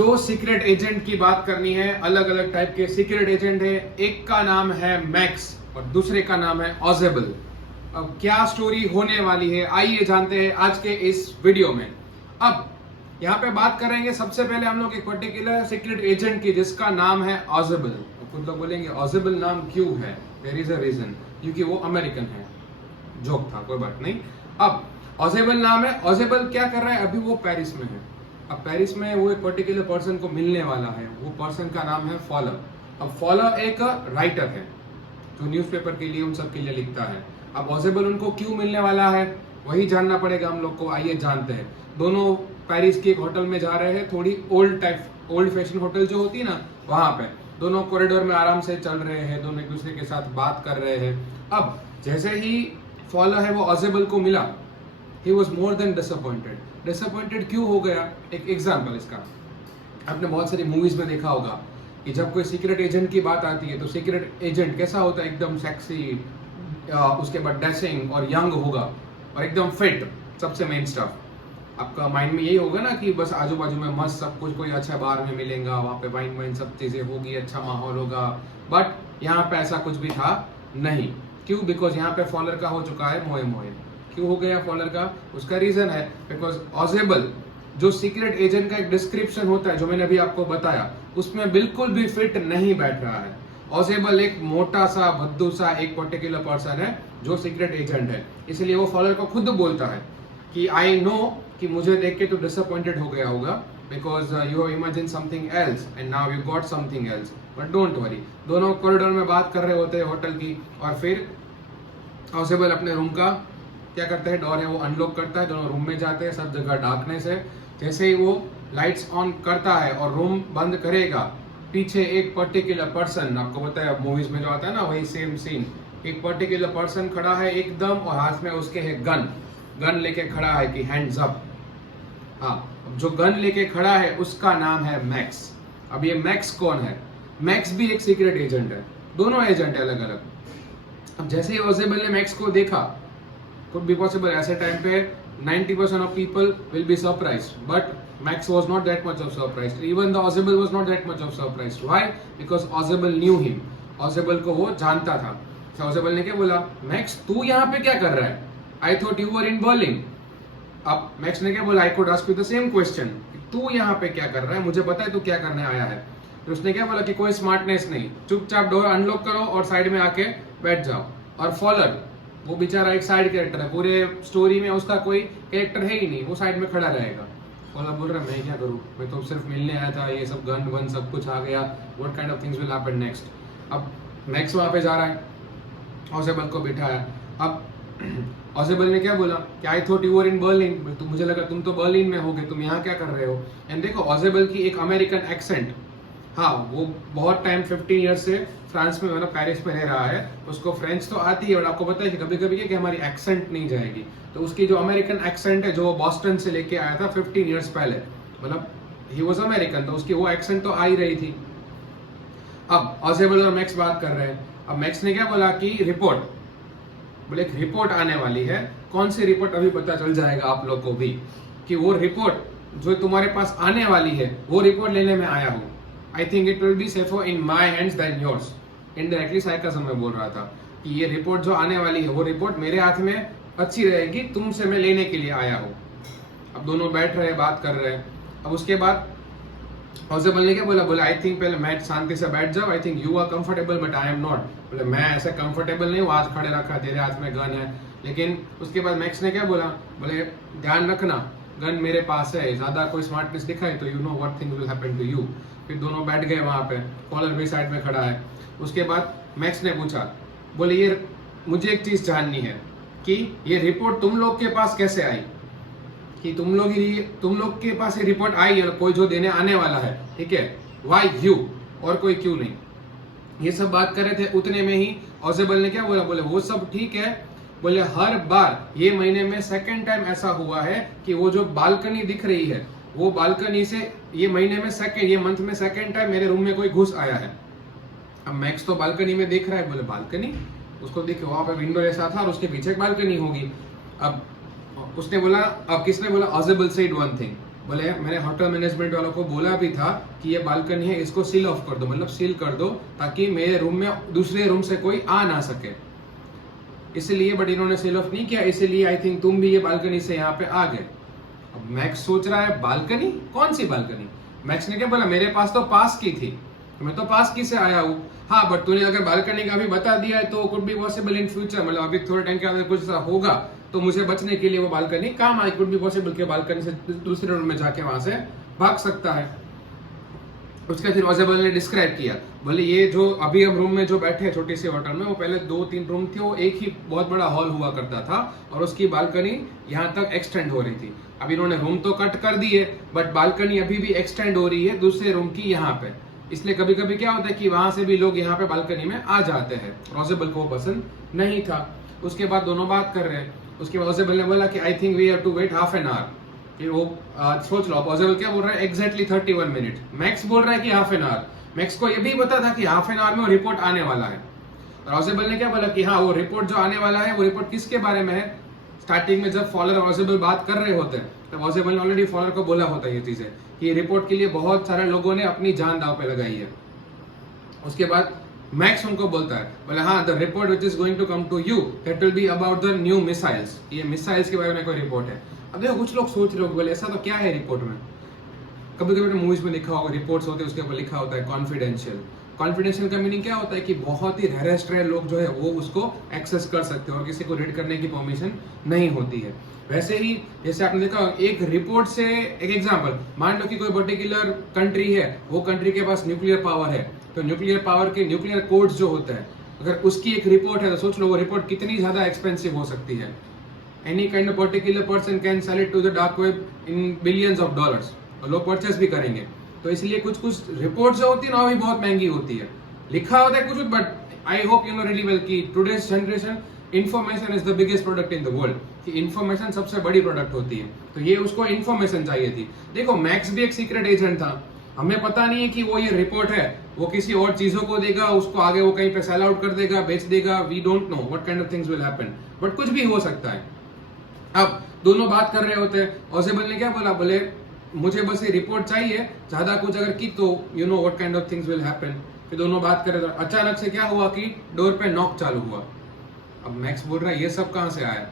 दो secret agent की बात करनी है। अलग अलग टाइप के सीक्रेट एजेंट है। एक का नाम है मैक्स और दूसरे का नाम है ऑजेबल। अब क्या स्टोरी होने वाली है आइए जानते हैं आज के इस वीडियो में। अब यहाँ पे बात करेंगे सबसे पहले हम लोग एक पर्टिकुलर सीक्रेट एजेंट की जिसका नाम है ऑजेबल। कुछ लोग बोलेंगे ऑजेबल नाम क्यों है, देयर इज अ रीजन, क्योंकि वो अमेरिकन है। जोक था, कोई बात नहीं। अब ऑजेबल नाम है। ऑजेबल क्या कर रहा है, अभी वो पेरिस में है। अब पेरिस में वो एक पर्टिकुलर पर्सन को मिलने वाला है। वो पर्सन का नाम है फॉलर। अब फॉलर एक राइटर है जो न्यूज़पेपर के लिए उन सब के लिए लिखता है। अब ऑजेबल उनको क्यों मिलने वाला है वही जानना पड़ेगा हम लोग को। आइए जानते हैं। दोनों पेरिस के एक होटल में जा रहे हैं, थोड़ी ओल्ड फैशन होटल जो होती है ना, वहां पे दोनों कॉरिडोर में आराम से चल रहे हैं, दोनों एक दूसरे के साथ बात कर रहे हैं। अब जैसे ही फॉलर है वो ऑजेबल को मिला, he was more than disappointed। Disappointed क्यों हो गया, एक एग्जांपल इसका आपने बहुत सारी मूवीज में देखा होगा कि जब कोई सीक्रेट एजेंट की बात आती है तो सीक्रेट एजेंट कैसा होता है, एकदम सेक्सी, उसके बाद ड्रेसिंग और यंग होगा और एकदम फिट। सबसे मेन स्टफ आपका माइंड में यही होगा ना कि बस आजू बाजू में मस्त सब कुछ, कोई अच्छा बार में मिलेगा, वहाँ पे वाइन वाइन सब चीजें होगी, अच्छा माहौल होगा। बट यहाँ पे ऐसा कुछ भी था नहीं। क्यों? बिकॉज यहाँ पे फॉलोअर का हो चुका है मोए मोए। क्यों हो गया फॉलोअर का? उसका रीजन है बिकॉज ऑजेबल जो सीक्रेट एजेंट का एक डिस्क्रिप्शन होता है जो मैंने अभी आपको बताया, उसमें बिल्कुल भी फिट नहीं बैठ रहा है। ऑजेबल एक मोटा सा भद्दू सा एक पर्टिकुलर पर्सन है जो सीक्रेट एजेंट है। इसलिए वो फॉलोअर को खुद बोलता है कि आई नो कि मुझे देख के तो डिसअपॉइंटेड हो गया होगा because you have imagine something else and now you got something else, but don't worry. दोनों कॉरिडोर में बात कर रहे होते हैं होटल की और फिर ऑजेबल अपने रूम का क्या करता है, डोर है वो अनलॉक करता है। दोनों रूम में जाते हैं, सब जगह डार्कनेस है। जैसे ही वो लाइट्स ऑन करता है और रूम बंद करेगा, पीछे एक पर्टिकुलर पर्सन, आपको बताया मूवीज में जो आता है ना वही सेम सीन, एक पर्टिकुलर पर्सन खड़ा है एकदम और हाथ में उसके है गन लेके खड़ा है कि हैंड्स अप। हाँ, जो गन लेके खड़ा है उसका नाम है मैक्स। अब ये मैक्स कौन है? मैक्स भी एक सीक्रेट एजेंट है। दोनों एजेंट है अलग अलग। अब जैसे ही ऑजेबल ने मैक्स को देखा, could be possible ऐसे टाइम पे 90% of people will be surprised, but Max was not that much of surprised. Even the Ozebel was not that much of surprised. Why? Because Ozebel knew him. Ozebel को वो जानता था। तो Ozebel ने क्या बोला, मैक्स तू यहाँ पे क्या कर रहा है? I thought you were in Berlin. अब मैक्स ने क्या बोला, I could ask you the same question. तू यहाँ पे क्या कर रहा है, मुझे पता है तू क्या करने आया है। तो उसने क्या बोला कि कोई स्मार्टनेस नहीं, चुपचाप डोर अनलॉक करो और साइड में आके बैठ जाओ। और फॉलोअर वो बेचारा एक साइड कैरेक्टर है, पूरे स्टोरी में उसका कोई कैरेक्टर है ही नहीं, वो साइड में खड़ा रहेगा। फॉलोअर बोल रहा है मैं क्या करूं, मैं तो सिर्फ मिलने आया था, ये सब गन वन सब कुछ आ गया, what kind of things will happen next. अब मैक्स वहां पे जा रहा है, ऑजेबल को बिठाया। अब ऑजेबल ने क्या बोला कि I thought you were in Berlin, तो मुझे लगा तुम तो बर्लिन में होगे, तुम यहाँ क्या कर रहे हो। एंड देखो ऑजेबल की एक अमेरिकन एक्सेंट, हाँ वो बहुत टाइम 15 ईयर्स से फ्रांस में मतलब पेरिस में रह रहा है, उसको फ्रेंच तो आती है और आपको पता है कि कभी कभी कि हमारी एक्सेंट नहीं जाएगी, तो उसकी जो अमेरिकन एक्सेंट है जो वो बॉस्टन से लेके आया था 15 ईयर्स पहले, मतलब ही वाज अमेरिकन, तो उसकी वो एक्सेंट तो आ ही रही थी। अब ऑजेबल और मैक्स बात कर रहे हैं। अब मैक्स ने क्या बोला कि रिपोर्ट, बोले एक रिपोर्ट आने वाली है। कौन सी रिपोर्ट अभी पता चल जाएगा आप लोग को भी, कि वो रिपोर्ट जो तुम्हारे पास आने वाली है वो रिपोर्ट लेने में आया हूँ। I think it will be safer in my hands than yours। Indirectly sarcasm में बोल रहा था कि ये रिपोर्ट जो आने वाली है वो रिपोर्ट मेरे हाथ में अच्छी रहेगी, तुमसे मैं लेने के लिए आया हूँ। अब दोनों बैठ रहे बात कर रहे हैं। अब उसके बाद ऑजेबल ने क्या बोला, बोला आई थिंक पहले मैं शांति से बैठ जाओ, I think you are comfortable but I am not. बोले मैं ऐसा कंफर्टेबल नहीं हूँ, आज खड़े रखा तेरे हाथ में गन है। लेकिन उसके बाद मैक्स ने क्या बोला, बोले ध्यान रखना गन मेरे पास है, ज्यादा कोई स्मार्टनेस दिखाए तो you know what things will happen to you. फिर दोनों बैठ गए वहां पे, कॉलर भी साइड में खड़ा है। उसके बाद मैक्स ने पूछा, बोले ये मुझे एक चीज जाननी है कि ये रिपोर्ट तुम लोग के पास कैसे आई, कि तुम लोग के पास ये रिपोर्ट आई है, कोई जो देने आने वाला है, ठीक है, वाई यू, और कोई क्यों नहीं। ये सब बात कर रहे थे, उतने में ही ऑजेबल ने क्या बोला, बोले वो सब ठीक है, बोले हर बार ये महीने में सेकेंड टाइम ऐसा हुआ है कि वो जो बालकनी दिख रही है वो बालकनी से ये महीने में ये मंथ में सेकेंड टाइम मेरे रूम में कोई घुस आया है। अब मैक्स तो बालकनी में देख रहा है, बोले बालकनी, उसको देखे वहां पे विंडो ऐसा था और उसके पीछे एक बालकनी होगी। अब उसने बोला, अब किसने बोला, ऑजेबल सेड वन थिंग बोले मैंने होटल मैनेजमेंट वालों को बोला भी था कि ये बालकनी है, इसको सील ऑफ कर दो, मतलब सील कर दो, ताकि मेरे रूम में दूसरे रूम से कोई आ ना सके, इसलिए। बट इन्होंने सील ऑफ नहीं किया, इसीलिए आई थिंक तुम भी ये बालकनी से यहाँ पे आ गए। अब मैक्स सोच रहा है बालकनी, कौन सी बालकनी? मैक्स ने क्या बोला, मेरे पास तो पास की थी, मैं तो पास की से आया हूँ। हाँ, बट तूने अगर बालकनी का अभी बता दिया है तो could be possible in future, मतलब अभी थोड़े टाइम के अंदर कुछ ऐसा होगा तो मुझे बचने के लिए वो बालकनी काम आई। कुड बी पॉसिबल के बालकनी से दूसरे रूम में जाके वहां से भाग सकता है। उसके फिर ऑजेबल ने डिस्क्राइब किया, बोले ये जो अभी हम रूम में जो बैठे हैं छोटी सी होटल में, वो पहले 2-3 रूम थे, वो एक ही बहुत बड़ा हॉल हुआ करता था और उसकी बालकनी यहाँ तक एक्सटेंड हो रही थी। अब इन्होंने रूम तो कट कर दिए, बट बालकनी अभी भी एक्सटेंड हो रही है दूसरे रूम की यहाँ पे, इसलिए कभी कभी क्या होता है कि वहां से भी लोग यहाँ पे बालकनी में आ जाते हैं। ऑजेबल को पसंद नहीं था। उसके बाद दोनों बात कर रहे हैं, उसके बाद ऑजेबल ने बोला कि I think we have to wait half an hour. वो सोच लो, ऑजेबल क्या बोल रहा है, एग्जैक्टली 31 मिनट। मैक्स बोल रहा है कि हाफ एन आवर। मैक्स को ये भी पता था कि हाफ एन आवर में वो रिपोर्ट आने वाला है। और ऑजेबल ने क्या बोला कि हाँ, वो रिपोर्ट जो आने वाला है वो रिपोर्ट किसके बारे में है। स्टार्टिंग में जब फॉलर और ऑजेबल बात कर रहे होते हैं तब ऑजेबल ने ऑलरेडी फॉलर को बोला होता है ये चीजें, कि रिपोर्ट के लिए बहुत सारे लोगों ने अपनी जान दांव पे लगाई है। उसके बाद मैक्स उनको बोलता है, बोले हाँ, the report which is going to come to you that will be about the new missiles. ये मिसाइल्स के बारे में कोई रिपोर्ट है। अब देखो, कुछ लोग सोच रहे हो बोले ऐसा तो क्या है रिपोर्ट में। कभी कभी मूवीज में लिखा होगा, रिपोर्ट्स होते हैं उसके ऊपर लिखा होता है कॉन्फिडेंशियल। कॉन्फिडेंशियल का मीनिंग क्या होता है कि बहुत ही रेयरेस्ट रेयर लोग जो है वो उसको एक्सेस कर सकते हो और किसी को रीड करने की परमिशन नहीं होती है। वैसे ही जैसे आपने देखा, एक रिपोर्ट से एक एग्जांपल, मान लो कि कोई पर्टिकुलर कंट्री है, वो कंट्री के पास न्यूक्लियर पावर है, तो न्यूक्लियर पावर के न्यूक्लियर कोड्स जो होते हैं, अगर उसकी एक रिपोर्ट है तो सोच लो वो रिपोर्ट कितनी ज्यादा एक्सपेंसिव हो सकती है। Any kind of particular person can sell it to the dark web in billions of dollars, और लोग परचेस भी करेंगे। तो इसलिए कुछ कुछ रिपोर्ट जो होती है ना, वो भी बहुत महंगी होती है। लिखा होता है कुछ, but I hope you know really well कि today's generation information is the biggest product in the world, कि इन्फॉर्मेशन सबसे बड़ी प्रोडक्ट होती है। तो ये उसको इन्फॉर्मेशन चाहिए थी। देखो, मैक्स भी एक सीक्रेट एजेंट था, हमें पता नहीं है कि वो ये रिपोर्ट है वो किसी और चीजों को देगा, उसको आगे वो कहीं पे सेल आउट कर देगा, बेच देगा। We don't know what kind of things will happen, but कुछ भी हो सकता है। अब दोनों बात कर रहे होते हैं, ऑजेबल ने क्या बोला, बोले मुझे बस ये रिपोर्ट चाहिए, ज्यादा कुछ अगर की तो you know what kind of things will happen. फिर दोनों बात कर रहे थे, अचानक से क्या हुआ कि डोर पे नॉक चालू हुआ। अब मैक्स बोल रहा है ये सब कहां से आया।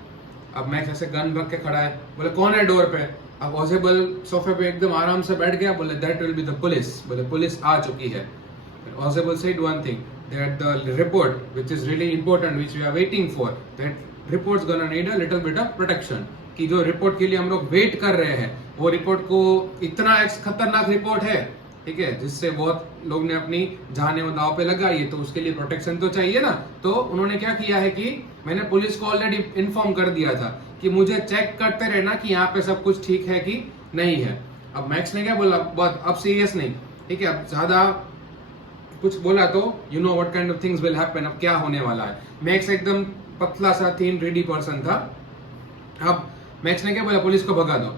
अब मैक्स ऐसे गन रख के खड़ा है, बोले कौन है डोर पे। अब ऑजेबल सोफे पे एकदम आराम से बैठ गया, बोले that will be the police, बोले पुलिस आ चुकी है। ऑजेबल said one thing, that the report which is really important which we are waiting for, that report's gonna need a little bit of protection, कि जो रिपोर्ट के लिए हम लोग वेट कर रहे हैं वो रिपोर्ट को इतना खतरनाक रिपोर्ट है, ठीक है, जिससे बहुत लोग ने अपनी जाने वो दाव पे लगाई है, तो उसके लिए प्रोटेक्शन तो चाहिए ना। तो उन्होंने क्या किया है कि मैंने पुलिस को ऑलरेडी इन्फॉर्म कर दिया था कि मुझे चेक करते रहना कि यहाँ पे सब कुछ ठीक है कि नहीं है। अब मैक्स ने क्या बोला, बहुत अब सीरियस नहीं, ठीक है, अब ज्यादा कुछ बोला तो you know what kind of things will happen, अब क्या होने वाला है। मैक्स एकदम पतला सा थीन रेडी पर्सन था। अब मैक्स ने क्या बोला, पुलिस को भगा दो,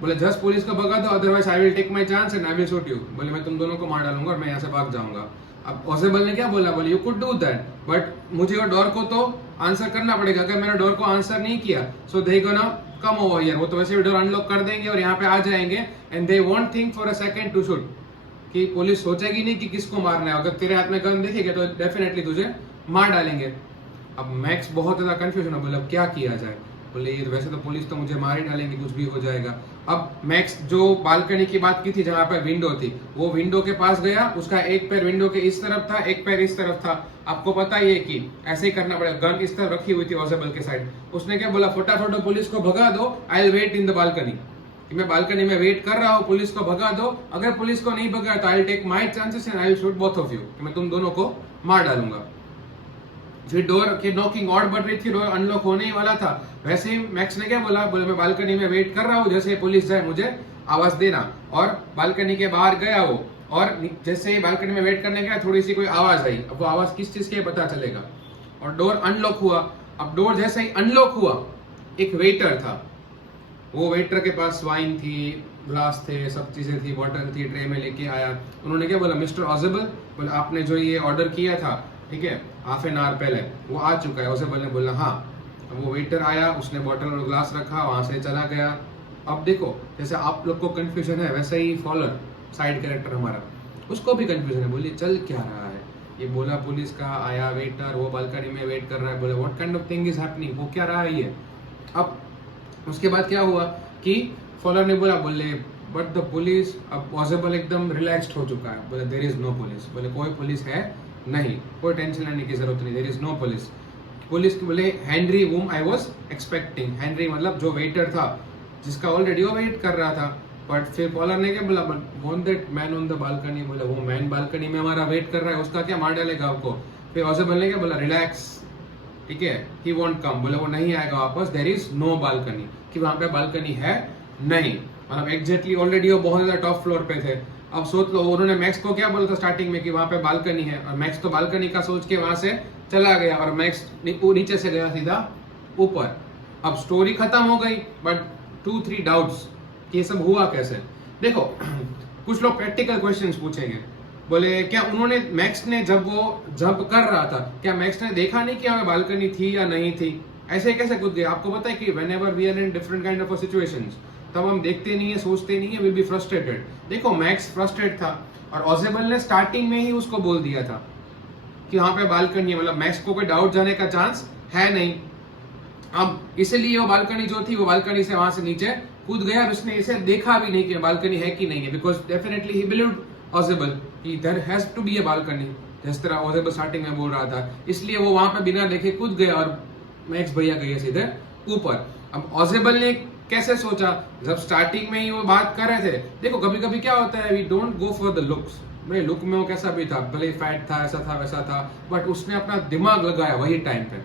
बोले जस्ट पुलिस को भगा दो, otherwise I will take my chance and I will shoot you, बोले मैं तुम दोनों को मार डालूंगा और मैं यहाँ से भाग जाऊंगा। अब ऑजेबल ने क्या बोला, बोले you could do that, but मुझे और डोर को तो आंसर करना पड़ेगा। अगर मैंने डोर को आंसर नहीं किया so they gonna come over here, वो तो वैसे भी डोर अनलॉक कर देंगे और यहाँ पे आ जाएंगे and they won't think for a second to shoot, कि पुलिस सोचेगी नहीं कि किसको मारना है। अगर तेरे हाथ में गन देखेगा तो डेफिनेटली तुझे मार डालेंगे। अब मैक्स बहुत ज्यादा कंफ्यूजन है, बोले अब क्या किया जाए। बोले ये वैसे तो पुलिस तो मुझे मार ही डालेंगे, कुछ भी हो जाएगा। अब मैक्स जो बालकनी की बात की थी जहां पर विंडो थी, वो विंडो के पास गया, उसका एक पैर विंडो के इस तरफ था, एक पैर इस तरफ था। आपको पता ही है कि ऐसे ही करना पड़ेगा, गन इस तरफ रखी हुई थी ऑजेबल के साइड। उसने क्या बोला, फटाफट पुलिस को भगा दो, I will wait in the balcony, मैं बालकनी में वेट कर रहा हूँ, पुलिस को भगा दो। अगर पुलिस को नहीं भगा तो I will take my chances and I will shoot both of you, मैं तुम दोनों को मार डालूंगा। फिर डोर की नॉकिंग और बढ़ रही थी, डोर अनलॉक होने ही वाला था। वैसे ही मैक्स ने क्या बोला, बोले मैं बालकनी में वेट कर रहा हूँ, जैसे पुलिस जाए मुझे आवाज देना। और बालकनी के बाहर गया वो, और जैसे ही बालकनी में वेट करने गया थोड़ी सी कोई आवाज आई। अब वो आवाज किस चीज की है पता चलेगा, और डोर अनलॉक हुआ। अब डोर जैसे ही अनलॉक हुआ, एक वेटर था, वो वेटर के पास वाइन थी, ग्लास थे, सब चीजें थी, बॉटल थी, ट्रे में लेके आया। उन्होंने क्या बोला, मिस्टर ऑजेबल, बोले आपने जो ये ऑर्डर किया था, ठीक है, हाफ एन आवर पहले वो आ चुका है। ऑजेबल ने बोला हाँ। अब वो वेटर आया, उसने बॉटल और ग्लास रखा, वहां से चला गया। अब देखो जैसे आप लोग को कंफ्यूजन है वैसे ही फॉलर साइड कैरेक्टर हमारा, उसको भी कंफ्यूजन है, बोलिए चल क्या रहा है, ये बोला पुलिस का, आया वेटर, वो बालकनी में वेट कर रहा है, बोले what kind of thing is happening, वो क्या रहा है ये। अब उसके बाद क्या हुआ कि फॉलोअर ने बोले बट द पुलिस, अब पॉसिबल एकदम रिलैक्स्ड हो चुका है, बोले देयर इज नो पुलिस, बोले कोई पुलिस है नहीं, कोई टेंशन लेने की जरूरत नहीं, there is no police. Police बोले Henry whom I was expecting, Henry मतलब जो वेटर था जिसका ऑलरेडी वो वेट कर रहा था। बट फिर फॉलोअर ने क्या बोला, want that man on the balcony, बोले वो मैन बालकनी में हमारा वेट कर रहा है, उसका क्या मार डालेगा आपको। फिर ऑजेबल ने क्या बोला, रिलैक्स, ठीक है, ही वॉन्ट कम, बोले वो नहीं आएगा वापस, देयर इज नो बालकनी, कि वहां पे बालकनी है नहीं, मतलब एग्जैक्टली ऑलरेडी वो बहुत ज्यादा टॉप फ्लोर पे थे। अब सोच लो उन्होंने मैक्स को क्या बोला था स्टार्टिंग में कि वहां पे बालकनी है, और मैक्स तो बालकनी का सोच के वहां से चला गया, और मैक्स नीचे से गया सीधा ऊपर। अब स्टोरी खत्म हो गई, बट 2-3 डाउट्स कि ये सब हुआ कैसे। देखो कुछ लोग प्रैक्टिकल क्वेश्चंस पूछेंगे, बोले क्या उन्होंने, मैक्स ने जब वो जंप कर रहा था, क्या मैक्स ने देखा नहीं कि हमें बालकनी थी या नहीं थी, ऐसे कैसे कूद गए। आपको पता है कि whenever we are in different kind of situations, तब हम देखते नहीं है, सोचते नहीं है, विल बी फ्रस्ट्रेटेड। देखो मैक्स फ्रस्ट्रेट था, और ऑजेबल ने स्टार्टिंग में ही उसको बोल दिया था कि वहां पे बालकनी है, मतलब मैक्स को कोई डाउट जाने का चांस है नहीं। अब इसलिए वो बालकनी जो थी, वो बालकनी से वहां से नीचे कूद गया, और उसने इसे देखा भी नहीं कि बालकनी है कि नहीं है, बिकॉज डेफिनेटली ही बिलीव्ड ऑजेबल कि there has to be a balcony, जिस तरह ऑजेबल स्टार्टिंग में बोल रहा था, इसलिए वो वहां पे बिना देखे कूद गया, और मैक्स भैया गए सीधे ऊपर। अब ऑजेबल ने कैसे सोचा, जब स्टार्टिंग में ही वो बात कर रहे थे, देखो कभी कभी क्या होता है, we don't go for the looks, भाई लुक में वो कैसा भी था, भले फैट था, ऐसा था वैसा था, बट उसने अपना दिमाग लगाया वही टाइम पे,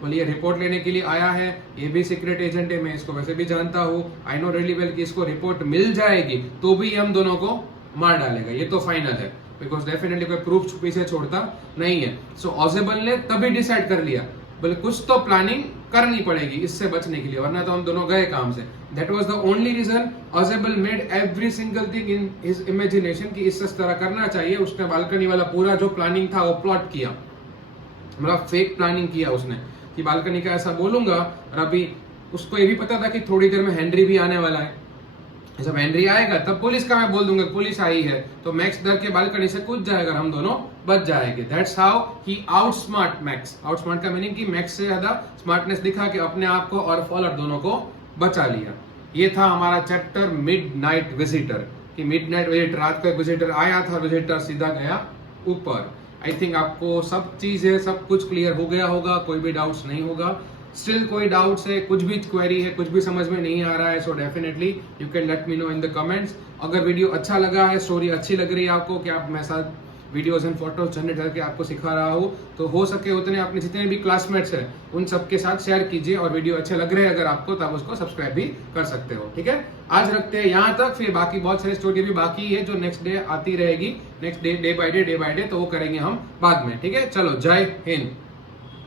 बोले ये रिपोर्ट लेने के लिए आया है, ये भी सीक्रेट एजेंट है, मैं इसको वैसे भी जानता हूँ, आई नो रियली वेल कि इसको रिपोर्ट मिल जाएगी तो भी हम दोनों को मार डालेगा, ये तो फाइनल है, बिकॉज डेफिनेटली कोई प्रूफ पीछे छोड़ता नहीं है। सो ऑजेबल ने तभी डिसाइड कर लिया, बोले कुछ तो प्लानिंग करनी पड़ेगी इससे बचने के लिए, वरना तो हम दोनों गए काम से। That was the only reason ऑजेबल made every single thing in his imagination कि इस तरह करना चाहिए। उसने बालकनी वाला पूरा जो प्लानिंग था वो प्लॉट किया, मतलब फेक प्लानिंग किया उसने कि बालकनी का ऐसा बोलूंगा, और अभी उसको ये भी पता था कि थोड़ी देर में हेनरी भी आने वाला है, जब हेनरी आएगा तब पुलिस का मैं बोल दूंगा पुलिस आई है, तो मैक्स डर के बालकनी से कूद जाएगा, हम दोनों बच जाएंगे। That's how he outsmart max. Outsmart का मीनिंग कि मैक्स से ज्यादा स्मार्टनेस दिखा के अपने आप को और फॉलोअर दोनों को बचा लिया। ये था हमारा चैप्टर मिडनाइट विजिटर, कि मिडनाइट विजिटर, रात को एक विजिटर आया था, विजिटर सीधा गया ऊपर। आई थिंक आपको सब चीजें सब कुछ क्लियर हो गया होगा, कोई भी डाउट्स नहीं होगा। स्टिल कोई डाउट्स है, कुछ भी क्वेरी है, कुछ भी समझ में नहीं आ रहा है, so definitely you can let me know in the comments. अगर वीडियो अच्छा लगा है, स्टोरी अच्छी लग रही है आपको, कि आप मेरे साथ वीडियोस एंड फोटोज जनरेट करके आपको सिखा रहा हूँ, तो हो सके उतने अपने जितने भी क्लासमेट्स हैं उन सबके साथ शेयर कीजिए, और वीडियो अच्छे लग रहे हैं अगर आपको, तब उसको सब्सक्राइब भी कर सकते हो। ठीक है, आज रखते हैं यहाँ तक, फिर बाकी बहुत सारी स्टोरी भी बाकी है जो नेक्स्ट डे आती रहेगी, नेक्स्ट डे बाय डे तो वो करेंगे हम बाद में। ठीक है, चलो जय हिंद।